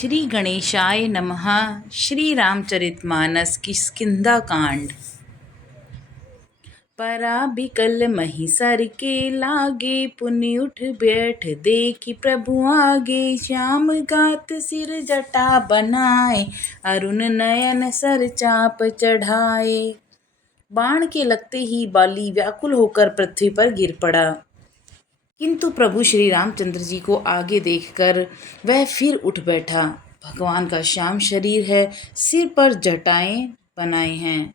श्री गणेशाय नमः। श्री रामचरितमानस किष्किंधा कांड। पराबिकल महिसर के लागे, पुनि उठ बैठ देखी प्रभु आगे। श्याम गात सिर जटा बनाए, अरुण नयन सर चाप चढ़ाए। बाण के लगते ही बाली व्याकुल होकर पृथ्वी पर गिर पड़ा, किंतु प्रभु श्री रामचंद्र जी को आगे देखकर वह फिर उठ बैठा। भगवान का श्याम शरीर है, सिर पर जटाएं बनाए हैं,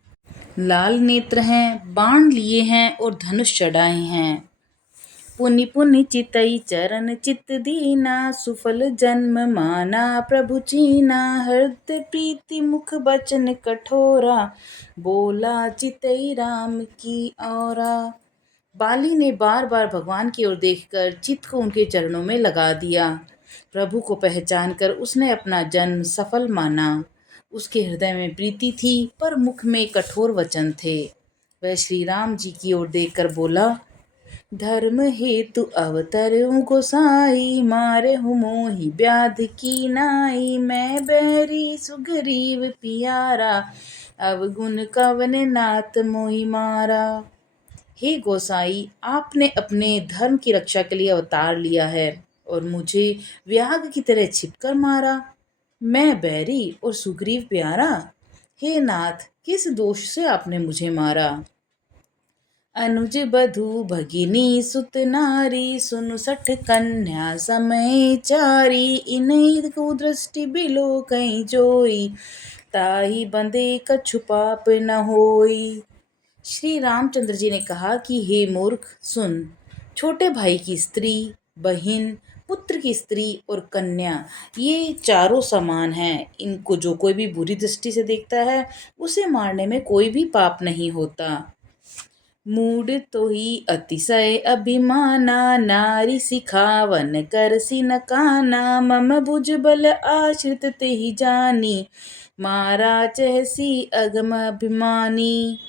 लाल नेत्र हैं, बाण लिए हैं और धनुष चढ़ाए हैं। पुनि पुनि चितई चरण चित दीना, सुफल जन्म माना प्रभु चीना। हृदय प्रीति मुख बचन कठोरा, बोला चितई राम की औरा। बाली ने बार बार भगवान की ओर देखकर चित्त को उनके चरणों में लगा दिया। प्रभु को पहचान कर उसने अपना जन्म सफल माना। उसके हृदय में प्रीति थी, पर मुख में कठोर वचन थे। वह श्री राम जी की ओर देखकर बोला, धर्म हेतु अवतरऊं गोसाई, मारे हूँ मोहि व्याध की नाई। मैं बैरी सुग्रीव पियारा, अवगुण कवन नाथ मोहि मारा। हे गोसाई, आपने अपने धर्म की रक्षा के लिए अवतार लिया है और मुझे व्याघ की तरह छिपकर मारा। मैं बैरी और सुग्रीव प्यारा। हे नाथ, किस दोष से आपने मुझे मारा। अनुज बधू भगिनी सुत नारी, सुनु सठ कन्या समय चारी। इन्हीं कुदृष्टि बिलो कहीं जोई, ताही बंदे कछु पाप न होई। श्री रामचंद्र जी ने कहा कि हे मूर्ख, सुन। छोटे भाई की स्त्री, बहन, पुत्र की स्त्री और कन्या, ये चारों समान हैं। इनको जो कोई भी बुरी दृष्टि से देखता है, उसे मारने में कोई भी पाप नहीं होता। मूड तो ही अतिशय अभिमाना, नारी सिखावन कर सिन काना। मम भुज बल आश्रित ते ही जानी, मारा चहसी अगम अभिमानी।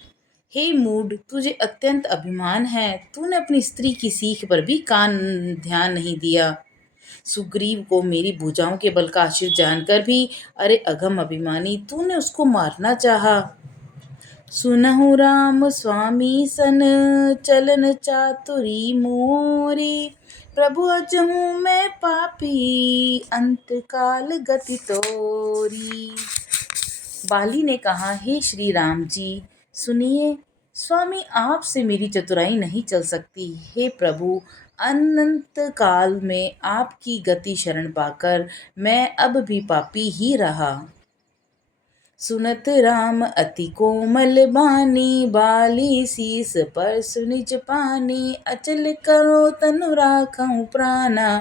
हे मूड, तुझे अत्यंत अभिमान है। तूने अपनी स्त्री की सीख पर भी ध्यान नहीं दिया। सुग्रीव को मेरी भुजाओं के बल का आश्रित जानकर भी, अरे अगम अभिमानी, तूने उसको मारना चाहा। सुनहु राम स्वामी सन, चलन चातुरी मोरी। प्रभु अजहूँ मैं पापी, अंत काल गति तोरी। बाली ने कहा, हे श्री राम जी, सुनिए। स्वामी, आपसे मेरी चतुराई नहीं चल सकती। हे प्रभु, अनंत काल में आपकी गति शरण पाकर मैं अब भी पापी ही रहा। सुनत राम अति कोमल बानी, बाली शीस पर सुनिज पानी। अचल करो तनु राखऊं प्राणा,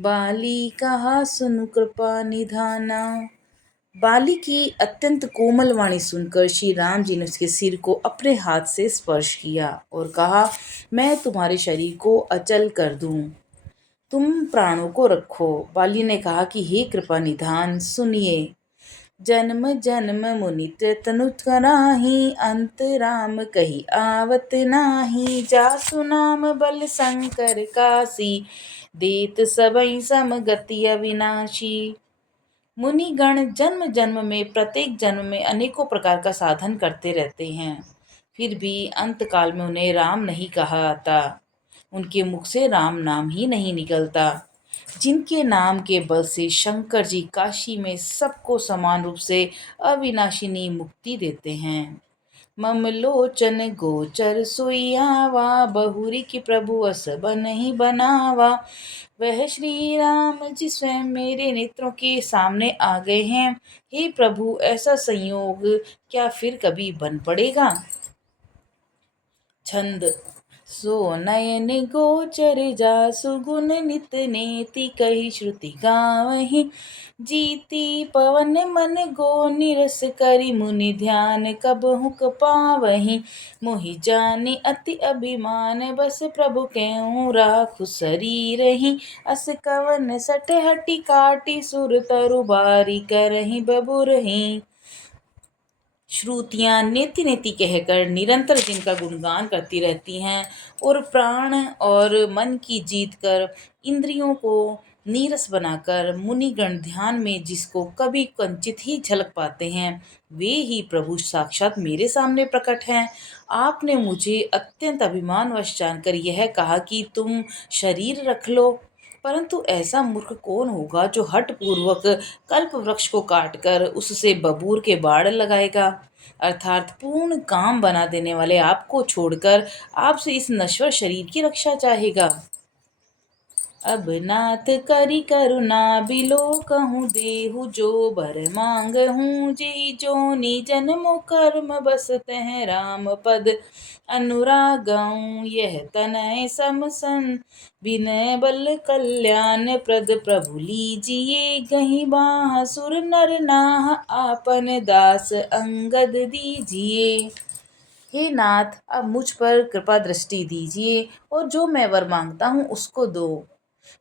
बाली कहा सुनु कृपा निधाना। बाली की अत्यंत कोमल वाणी सुनकर श्री राम जी ने उसके सिर को अपने हाथ से स्पर्श किया और कहा, मैं तुम्हारे शरीर को अचल कर दूं, तुम प्राणों को रखो। बाली ने कहा कि हे कृपा निधान, सुनिए। जन्म जन्म मुनित तनु कराही, अंत राम कही आवत नाही। जासु नाम बल शंकर कासी, देत सबई सम गति अविनाशी। मुनिगण जन्म जन्म में, प्रत्येक जन्म में अनेकों प्रकार का साधन करते रहते हैं, फिर भी अंत काल में उन्हें राम नहीं कहा आता। उनके मुख से राम नाम ही नहीं निकलता। जिनके नाम के बल से शंकर जी काशी में सबको समान रूप से अविनाशिनी मुक्ति देते हैं। ममलोचन गोचर सोयावा, बहुरी की प्रभु अस बन ही बनावा। वह श्री राम जी स्वयं मेरे नेत्रों के सामने आ गए हैं। हे प्रभु, ऐसा संयोग क्या फिर कभी बन पड़ेगा। छंद। सो नयन गोचर जासु गुण नित नेति, कही श्रुति गावहीं। जीती पवन मन गो निरस करी, मुनि ध्यान कबहुँ पावहीं। मोहि जानि अति अभिमान, बस प्रभु केहूँ राखु शरीरहीं। अस कवन सठ हटि काटी, सुर तरु बारी करहीं बबुरहीं। श्रुतियाँ नेति नेति कहकर निरंतर जिनका गुणगान करती रहती हैं और प्राण और मन की जीत कर इंद्रियों को नीरस बनाकर मुनिगण ध्यान में जिसको कभी कंचित ही झलक पाते हैं, वे ही प्रभु साक्षात मेरे सामने प्रकट हैं। आपने मुझे अत्यंत अभिमानवश जानकर यह कहा कि तुम शरीर रख लो, परंतु ऐसा मूर्ख कौन होगा जो हठ पूर्वक कल्प वृक्ष को काटकर उससे बबूर के बाढ़ लगाएगा। अर्थात पूर्ण काम बना देने वाले आपको छोड़कर आपसे इस नश्वर शरीर की रक्षा चाहेगा। अब नाथ करी करुणा बिलो कहूँ देहु जो बर मांग हूँ जी जोनि जन्मो कर्म बस तह राम पद अनुरागऊँ यह तनय समसन विनय बल कल्याण प्रद प्रभु लीजिए गही बाह सुर नर नाह आपन दास अंगद दीजिए। हे नाथ, अब मुझ पर कृपा दृष्टि दीजिए और जो मैं वर मांगता हूँ उसको दो।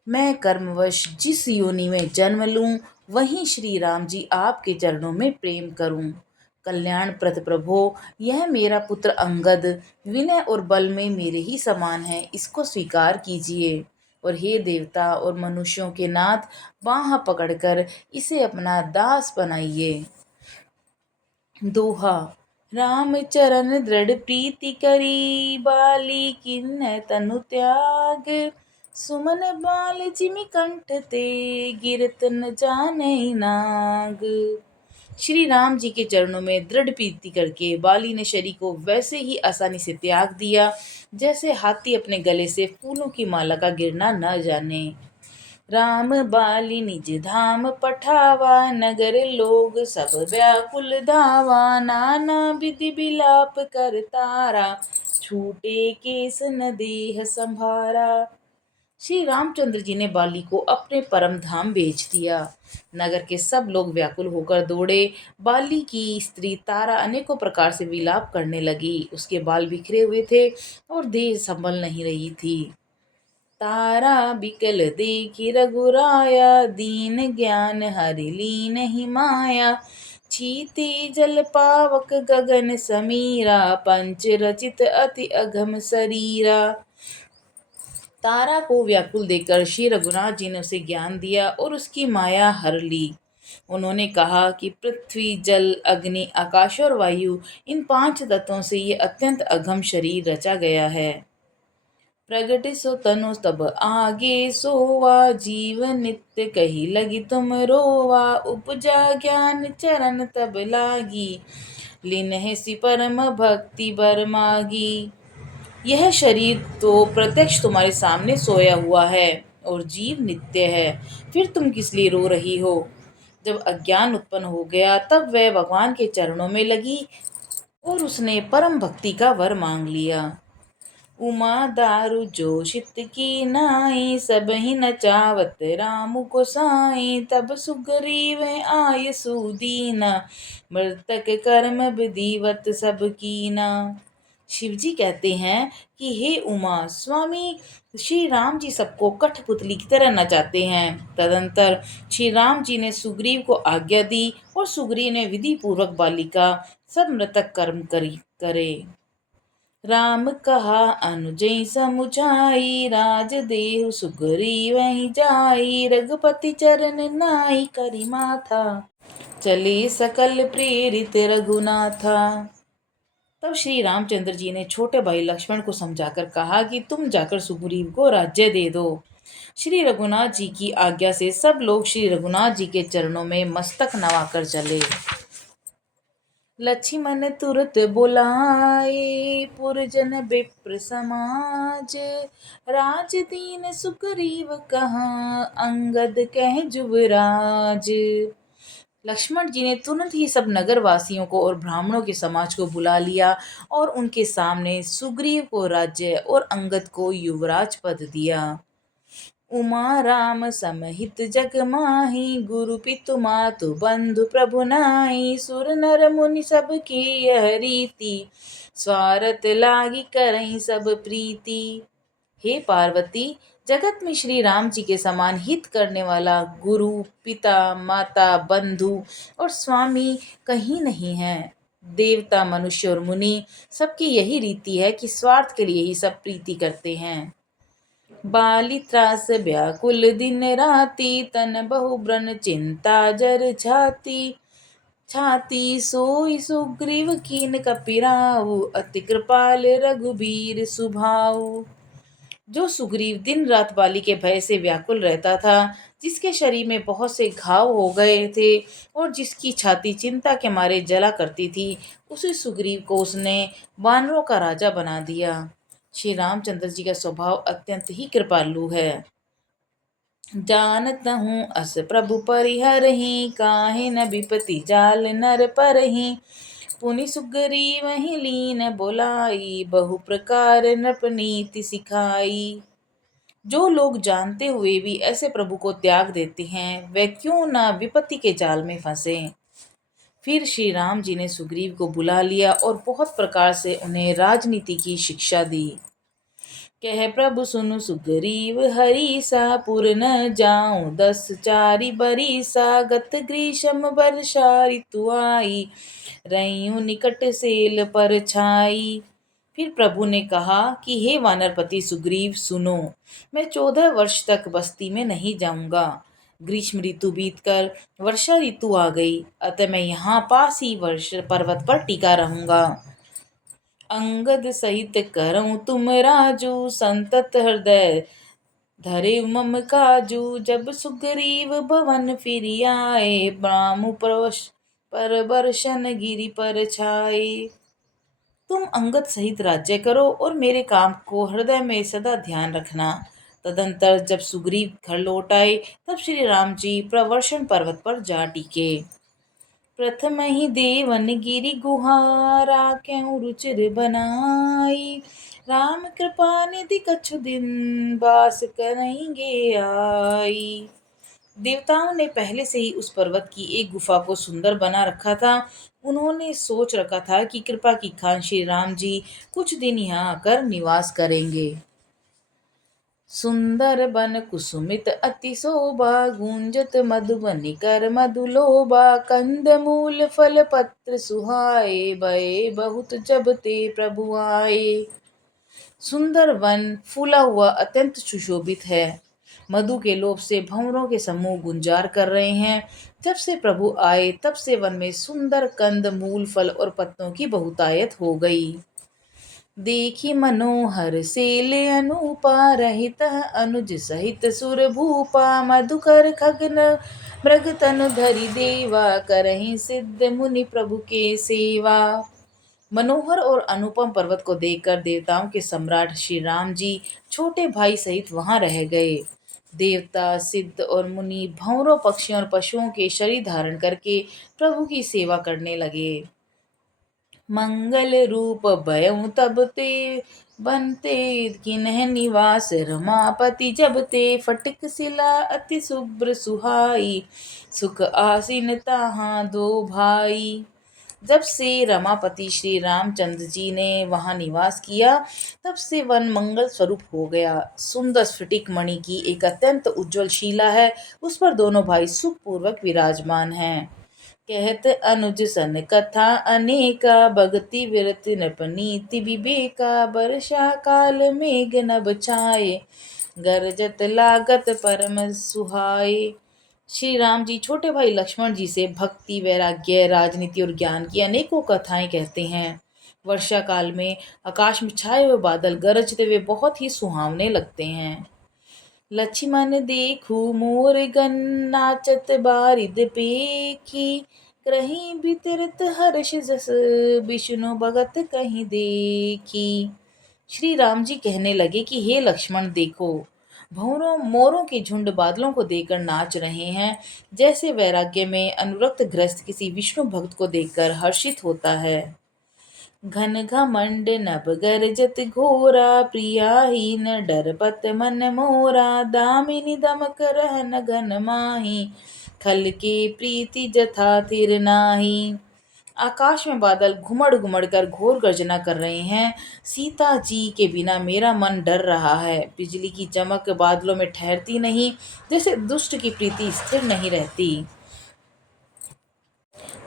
मैं कर्मवश जिस योनि में जन्म लूं वहीं श्री राम जी आपके चरणों में प्रेम करूं। कल्याणप्रद प्रभो, यह मेरा पुत्र अंगद विनय और बल में मेरे ही समान है, इसको स्वीकार कीजिए। और हे देवता और मनुष्यों के नाथ, बाह पकड़कर इसे अपना दास बनाइए। दोहा। राम चरण दृढ़ प्रीति करी बाली किन्नय तनु त्याग सुमन बाल जिमि कंठ ते गिरत न जाने नाग। श्री राम जी के चरणों में दृढ़ प्रीति करके बाली ने शरीर को वैसे ही आसानी से त्याग दिया जैसे हाथी अपने गले से फूलों की माला का गिरना न जाने। राम बाली निज धाम पठावा नगर लोग सब व्याकुल धावा नाना विधि बिलाप कर तारा छूटे केस न देह संभारा। श्री रामचंद्र जी ने बाली को अपने परम धाम भेज दिया। नगर के सब लोग व्याकुल होकर दौड़े। बाली की स्त्री तारा अनेकों प्रकार से विलाप करने लगी। उसके बाल बिखरे हुए थे और देह संभल नहीं रही थी। तारा बिकल देखी रघुराया दीन ज्ञान हरि लीन ही माया छीती जल पावक गगन समीरा पंच रचित अति अघम शरीरा। तारा को व्याकुल देखकर श्री रघुनाथ जी ने उसे ज्ञान दिया और उसकी माया हर ली। उन्होंने कहा कि पृथ्वी जल अग्नि आकाश और वायु इन 5 तत्वों से ये अत्यंत अघम शरीर रचा गया है। प्रगट सो तनु तब आगे सोवा जीव नित्य कही लगी तुम रोवा उपजा ज्ञान चरण तब लागी लिन्ह सि परम भक्ति बर मागी। यह शरीर तो प्रत्यक्ष तुम्हारे सामने सोया हुआ है और जीव नित्य है, फिर तुम किस लिए रो रही हो। जब अज्ञान उत्पन्न हो गया तब वह भगवान के चरणों में लगी और उसने परम भक्ति का वर मांग लिया। उमा दारु जोशित की नाई सब ही नचावत राम को साई तब सुग्रीव आय सुदीना मृतक कर्म विधिवत सब कीना। शिवजी कहते हैं कि हे उमा स्वामी, श्री राम जी सबको कठपुतली की तरह नचाते हैं। तदंतर श्री राम जी ने सुग्रीव को आज्ञा दी और सुग्रीव ने विधि पूर्वक बालिका सब मृतक कर्म करे। राम कहा अनुजई समुझाई राज देहु सुग्रीव वहीं जाई रघुपति चरण नाई करी माथा चले सकल प्रेरित रघुनाथा। तब श्री रामचंद्र जी ने छोटे भाई लक्ष्मण को समझाकर कहा कि तुम जाकर सुग्रीव को राज्य दे दो। श्री रघुनाथ जी की आज्ञा से सब लोग श्री रघुनाथ जी के चरणों में मस्तक नवाकर चले। लक्ष्मण तुरत बुलाए पुरजन विप्र समाज राज दीन सुग्रीव कहाँ अंगद कह जुवराज। लक्ष्मण जी ने तुरंत ही सब नगर वासियों को और ब्राह्मणों के समाज को बुला लिया और उनके सामने सुग्रीव को राज्य और अंगद को युवराज पद दिया। उमा राम समहित जग माही गुरु पितु मातु बंधु प्रभु नाई सुर नर मुनि सब की यह रीति स्वारथ लागी करई सब प्रीति। हे पार्वती, जगत में श्री राम जी के समान हित करने वाला गुरु पिता माता बंधु और स्वामी कहीं नहीं है। देवता मनुष्य और मुनि सबकी यही रीति है कि स्वार्थ के लिए ही सब प्रीति करते हैं। बाली त्रास व्याकुल दिन राति, तन बहु ब्रन चिंता जर छाती। छाती सोई सुग्रीव कीन कपिराऊ, अति कृपाल रघुबीर सुभाऊ। जो सुग्रीव दिन रात बाली के भय से व्याकुल रहता था, जिसके शरीर में बहुत से घाव हो गए थे और जिसकी छाती चिंता के मारे जला करती थी, उसी सुग्रीव को उसने वानरों का राजा बना दिया। श्री रामचंद्र जी का स्वभाव अत्यंत ही कृपालु है। जानत हूँ अस प्रभु परिहरहि, काहे न विपति जाल नर परहि। पुनि सुग्रीव ही लीन बोलाई, बहु प्रकार नृपनीति सिखाई। जो लोग जानते हुए भी ऐसे प्रभु को त्याग देते हैं, वे क्यों न विपत्ति के जाल में फंसे। फिर श्री राम जी ने सुग्रीव को बुला लिया और बहुत प्रकार से उन्हें राजनीति की शिक्षा दी। कह प्रभु सुनु सुग्रीव हरीसा, पुर न जाऊं 10 चारि बरिसा। गत ग्रीष्म वर्षा ऋतु आई, रहियूं निकट सेल पर छाई। फिर प्रभु ने कहा कि हे वानरपति सुग्रीव सुनो, मैं 14 वर्ष तक बस्ती में नहीं जाऊंगा। ग्रीष्म ऋतु बीतकर वर्षा ऋतु आ गई, अतः मैं यहाँ पास ही वर्ष पर्वत पर टिका रहूंगा। अंगद सहित करऊं तुम राजू, संतत हृदय धरे मम काजू। जब सुग्रीव भवन फिर आए, ब्राह्मु पर बर्शन गिरि पर छाए। तुम अंगद सहित राज्य करो और मेरे काम को हृदय में सदा ध्यान रखना। तदंतर जब सुग्रीव घर लौट आए, तब श्री राम जी प्रवर्षण पर्वत पर जा टिके। प्रथम ही देवन गिरि गुहारा, क्यों रुचिर बनाई। राम कृपा निधि कछु दिन, बास करेंगे आई। देवताओं ने पहले से ही उस पर्वत की एक गुफा को सुंदर बना रखा था। उन्होंने सोच रखा था कि कृपा की खान श्री राम जी कुछ दिन यहाँ आकर निवास करेंगे। सुंदर बन कुसुमित अति शोभा, गूंजत मधुबनी कर मधुलोभा। कंद मूल फल पत्र सुहाए, भये बहुत जब ते प्रभु आए। सुंदर वन फूला हुआ अत्यंत सुशोभित है। मधु के लोभ से भंवरों के समूह गुंजार कर रहे हैं। जब से प्रभु आए तब से वन में सुंदर कंद मूल फल और पत्तों की बहुतायत हो गई। देखी मनोहर सेल अनुपा, रहित अनुज सहित सुर भूपा। मधुकर खगन मृग तनु धरि देवा, करहि सिद्ध मुनि प्रभु के सेवा। मनोहर और अनुपम पर्वत को देखकर देवताओं के सम्राट श्री राम जी छोटे भाई सहित वहां रह गए। देवता सिद्ध और मुनि भंवरों पक्षियों और पशुओं के शरीर धारण करके प्रभु की सेवा करने लगे। मंगल रूप भयउ तब ते, बनते किन्ह निवास रमापति जब ते। फटिक शिला अति शुभ्र सुहाई, सुख आसीन तहाँ दो भाई। जब से रमापति श्री रामचंद्र जी ने वहां निवास किया, तब से वन मंगल स्वरूप हो गया। सुंदर स्फटिक मणि की एक अत्यंत उज्जवल शिला है, उस पर दोनों भाई सुखपूर्वक विराजमान हैं। कहत अनुज सन कथा अनेका, भगति विरति नृपनीति विवेका। वर्षा काल मेघ नभ छाए, गरजत लागत परम सुहाए। श्री राम जी छोटे भाई लक्ष्मण जी से भक्ति वैराग्य राजनीति और ज्ञान की अनेकों कथाएं कहते हैं। वर्षा काल में आकाश में छाए हुए बादल गरजते हुए बहुत ही सुहावने लगते हैं। लक्ष्मण देखू मोर गन, नाचत बारिद पेखी। कहीं बितरत हर्ष जस, विष्णु भगत कहीं देखी। श्री राम जी कहने लगे कि हे लक्ष्मण देखो, भंवरों मोरों के झुंड बादलों को देखकर नाच रहे हैं, जैसे वैराग्य में अनुरक्त ग्रस्त किसी विष्णु भक्त को देखकर हर्षित होता है। घन घमंड नभ गरजत घोरा, प्रियाहीन डरपत मन मोरा। दामिनी दमक रहन घन माही, खल के प्रीति जथा तिर नाही। आकाश में बादल घुमड़ घुमड़ कर घोर गर्जना कर रहे हैं। सीता जी के बिना मेरा मन डर रहा है। बिजली की चमक बादलों में ठहरती नहीं, जैसे दुष्ट की प्रीति स्थिर नहीं रहती।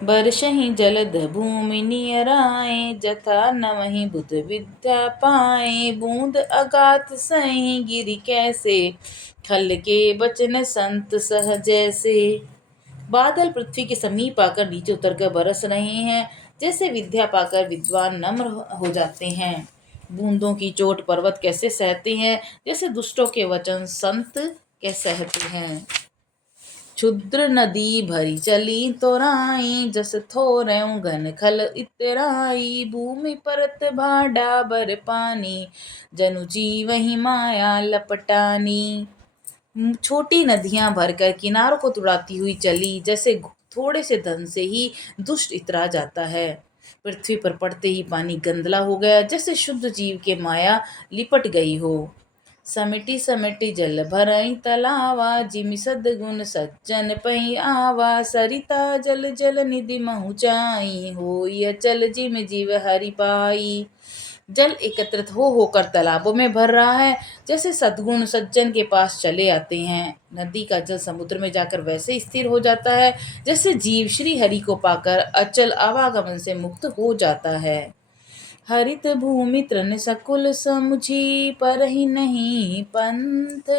बरसहि जलद भूमि नियराए, जथा नवहि बुध विद्या पाए। बूंद अगात सही गिरि कैसे, खल के बचन संत सह जैसे। बादल पृथ्वी के समीप आकर नीचे उतरकर बरस रहे हैं, जैसे विद्या पाकर विद्वान नम्र हो जाते हैं। बूंदों की चोट पर्वत कैसे सहते हैं, जैसे दुष्टों के वचन संत कैसे सहते हैं। क्षुद्र नदी भरी चली तोराई, जस थोरऊं घन खल इतराई। भूमि परत भाडा बर पानी, जनु जीवहि माया लपटानी। छोटी नदियां भरकर किनारों को तुड़ाती हुई चली, जैसे थोड़े से धन से ही दुष्ट इतरा जाता है। पृथ्वी पर पड़ते ही पानी गंदला हो गया, जैसे शुद्ध जीव के माया लिपट गई हो। समिटी समिटी जल भरई तलावा, जिमि सद्गुण सज्जन पई आवा। सरिता जल जल निधि महु चाई, होई अचल जिमि जीव हरि पाई। जल एकत्रित हो होकर तालाबों में भर रहा है, जैसे सद्गुण सज्जन के पास चले आते हैं। नदी का जल समुद्र में जाकर वैसे स्थिर हो जाता है, जैसे जीव श्री हरि को पाकर अचल आवागमन से मुक्त हो जाता है। हरित भूमि तृण सकुल समुझी, परहि नहीं पंथ।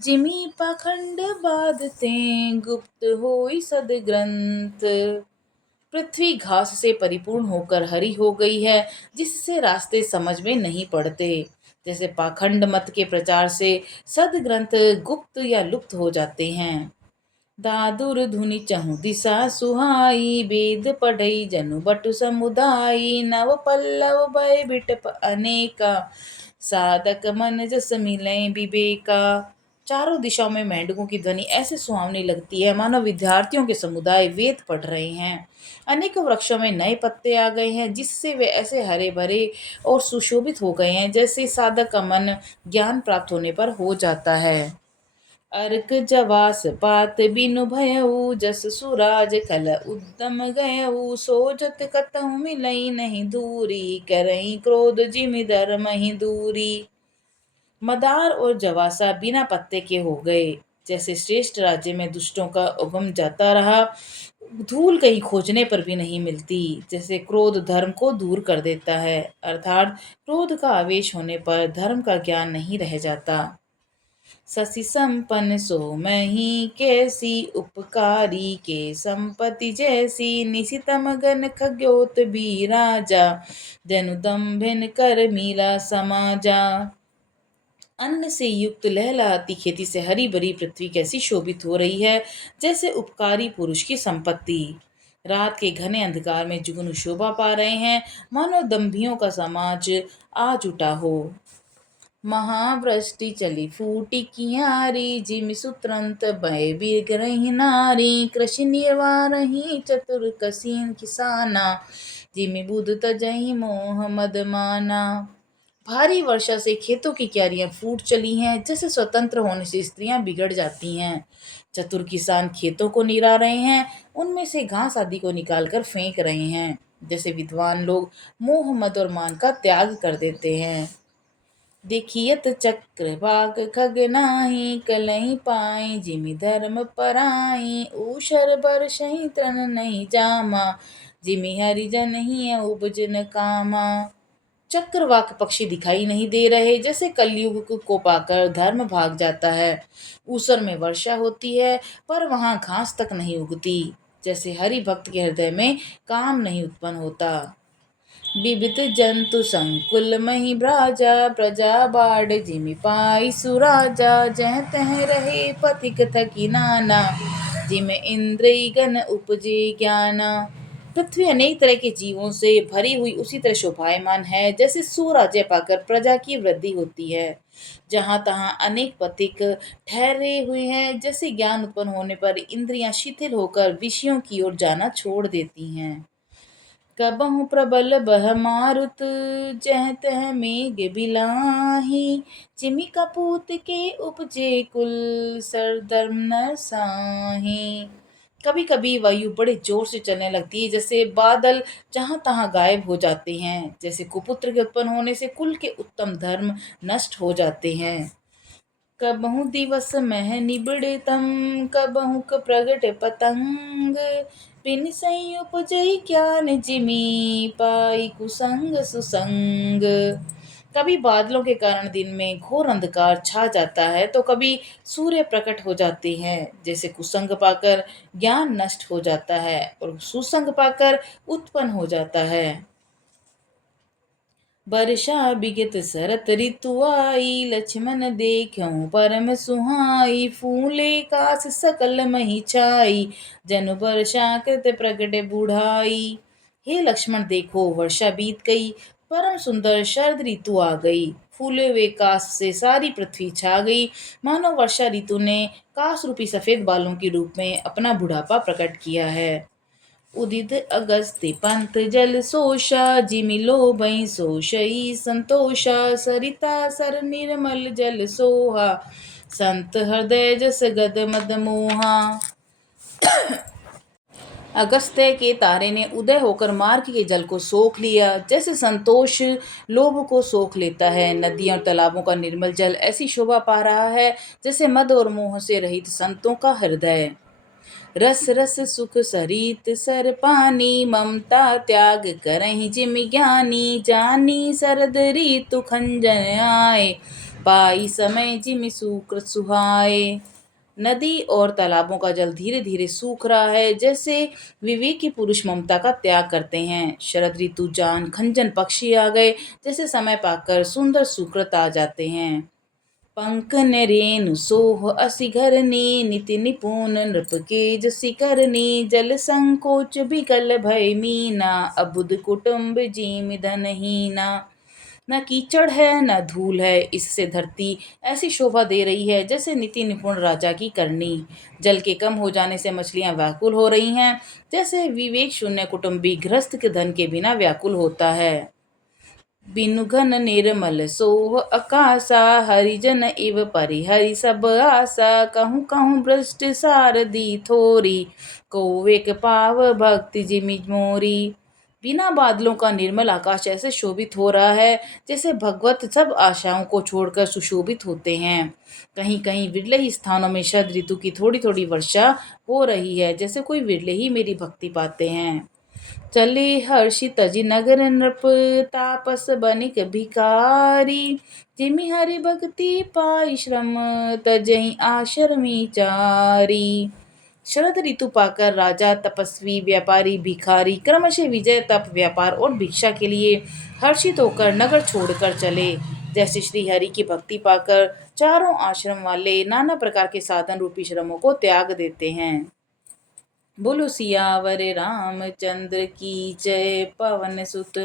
जिमि पाखंड बाधते, गुप्त होई सदग्रंथ। पृथ्वी घास से परिपूर्ण होकर हरी हो गई है, जिससे रास्ते समझ में नहीं पड़ते। जैसे पाखंड मत के प्रचार से सदग्रंथ गुप्त या लुप्त हो जाते हैं। दादुर धुनि चहु दिशा सुहाई, वेद पढ़ई जनु बटु समुदाई। नव पल्लव भय बिटप अनेका, साधक मन जस मिलय विवेका। चारों दिशाओं में मेंढकों की ध्वनि ऐसे सुहावनी लगती है, मानो विद्यार्थियों के समुदाय वेद पढ़ रहे हैं। अनेकों वृक्षों में नए पत्ते आ गए हैं, जिससे वे ऐसे हरे भरे और सुशोभित हो गए हैं, जैसे साधक का मन ज्ञान प्राप्त होने पर हो जाता है। अर्क जवास पात बिनु भयऊ, जस सुराज खल उद्दम गयऊ। सोजत कतहु मिलई नहीं दूरी, करई क्रोध जिमि धर्महि दूरी। मदार और जवासा बिना पत्ते के हो गए, जैसे श्रेष्ठ राज्य में दुष्टों का उगम जाता रहा, धूल कहीं खोजने पर भी नहीं मिलती। जैसे क्रोध धर्म को दूर कर देता है, अर्थात क्रोध का आवेश होने पर धर्म का ज्ञान नहीं रह जाता। शशि संपन्न सो मही कैसी, उपकारी के संपत्ति जैसी। निशितम गन खग्योत भी राजा, जनु दम्भिन कर मीला समाजा। अन्न से युक्त लहलहाती खेती से हरी भरी पृथ्वी कैसी शोभित हो रही है, जैसे उपकारी पुरुष की संपत्ति। रात के घने अंधकार में जुगनू शोभा पा रहे हैं, मानो दंभियों का समाज आ जुटा हो। महावृष्टि चली फूटी कियारी, जिमि सुतरंत भय बिगरहि नारी। कृषि निर्वारहि चतुर कसीन किसाना, जिमि बुध तजहि मोह मद माना। भारी वर्षा से खेतों की क्यारियां फूट चली हैं, जैसे स्वतंत्र होने से स्त्रियां बिगड़ जाती हैं। चतुर किसान खेतों को निरा रहे हैं, उनमें से घास आदि को निकालकर फेंक रहे हैं, जैसे विद्वान लोग मोह मद और मान का त्याग कर देते हैं। देखियत चक्र भाग खग नाही, कलहि पाई जिमि धर्म पराई। ऊषर बरसहि तृण नहीं जामा, जिमि हरिजन ही उपजन कामा। चक्रवाक पक्षी दिखाई नहीं दे रहे, जैसे कलयुग को पाकर धर्म भाग जाता है। ऊसर में वर्षा होती है, पर वहां घास तक नहीं उगती, जैसे हरि भक्त के हृदय में काम नहीं उत्पन्न होता। विविध जंतु संकुल मही ब्राजा, प्रजा बाढ़ जिमि पाई सुराजा। जह तह रहे पथिक थकी नाना, जिमि इंद्रिय गण उपजे ज्ञाना। पृथ्वी अनेक तरह के जीवों से भरी हुई उसी तरह शोभायमान है, जैसे सुराज्य पाकर प्रजा की वृद्धि होती है। जहाँ तहाँ अनेक पथिक ठहरे हुए हैं, जैसे ज्ञान उत्पन्न होने पर इंद्रियां शिथिल होकर विषयों की ओर जाना छोड़ देती हैं। कबहु प्रबल बह मारुत, जह तह मेघ बिलाही। चिमि कपूत के उपजे कुल, सरदर्म न साही। कभी कभी वायु बड़े जोर से चलने लगती है, जैसे बादल जहां तहां गायब हो जाते हैं। जैसे कुपुत्र के उत्पन्न होने से कुल के उत्तम धर्म नष्ट हो जाते हैं। कबहु दिवस मह निबिड़ तम, कबहु क प्रगट पतंग। बिन सई उपजई ज्ञान जिमी, पाई कुसंग सुसंग। कभी बादलों के कारण दिन में घोर अंधकार छा जाता है, तो कभी सूर्य प्रकट हो जाते हैं। जैसे कुसंग पाकर ज्ञान नष्ट हो जाता है और सुसंग पाकर उत्पन्न हो जाता है। वर्षा बिगत सरत ऋतु आई, लक्ष्मण देखऊं परम सुहाई। फूले कास सकल मही छाई, जनु वर्षा कृत प्रगट बुढ़ाई। हे लक्ष्मण देखो, वर्षा बीत गई, परम सुंदर शरद ऋतु आ गई। फूले हुए कास से सारी पृथ्वी छा गई, मानो वर्षा ऋतु ने कास रूपी सफेद बालों के रूप में अपना बुढ़ापा प्रकट किया है। उदित अगस्त्य पंत जल सोषा, जिमिलो भई सोषई संतोषा। सरिता सर निर्मल जल सोहा, संत हृदय जस गद मद मोहा। अगस्त्य के तारे ने उदय होकर मार्ग के जल को सोख लिया, जैसे संतोष लोभ को सोख लेता है। नदियों और तालाबों का निर्मल जल ऐसी शोभा पा रहा है, जैसे मद और मोह से रहित संतों का हृदय। रस रस सुख सरित सर पानी, ममता त्याग करहि जिम ज्ञानी। जानी शरद ऋतु खंजन आए, पाई समय जिम सुकृत सुहाए। नदी और तालाबों का जल धीरे धीरे सूख रहा है, जैसे विवेकी पुरुष ममता का त्याग करते हैं। शरद ऋतु जान खंजन पक्षी आ गए, जैसे समय पाकर सुंदर सुकृत आ जाते हैं। पंक न रेनु सोह असि घरनी, निति निपुण नृप के जसि करनी। जल संकोच बिकल भय मीना, अबुध कुटुम्ब जीम धनहीना। न कीचड़ है न धूल है, इससे धरती ऐसी शोभा दे रही है जैसे नीति निपुण राजा की करनी। जल के कम हो जाने से मछलियां व्याकुल हो रही हैं, जैसे विवेक शून्य कुटुंबी गृहस्थ के धन के बिना व्याकुल होता है। बिनु घन निर्मल सोह आकाशा, हरिजन इव परिहरि सब आशा। कहूँ कहूँ भ्रष्ट सारदी थोरी, को एक पाव भक्ति जिमि मोरी। बिना बादलों का निर्मल आकाश ऐसे शोभित हो रहा है, जैसे भगवत सब आशाओं को छोड़कर सुशोभित होते हैं। कहीं कहीं विरले ही स्थानों में शरद ऋतु की थोड़ी थोड़ी वर्षा हो रही है, जैसे कोई विरले ही मेरी भक्ति पाते हैं। चले हर्षित जी नगर नृप, तापस बनिक भिखारी। जिमि हरि भक्ति पाई श्रम, तजहि आश्रमी चारी। शरद ऋतु पाकर राजा, तपस्वी, व्यापारी, भिखारी क्रमशः विजय, तप, व्यापार और भिक्षा के लिए हर्षित होकर नगर छोड़कर चले। जैसे श्री हरि की भक्ति पाकर चारों आश्रम वाले नाना प्रकार के साधन रूपी श्रमों को त्याग देते हैं। बोलो सियावर रामचंद्र की जय, पवन सुत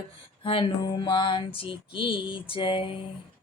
हनुमान जी की जय।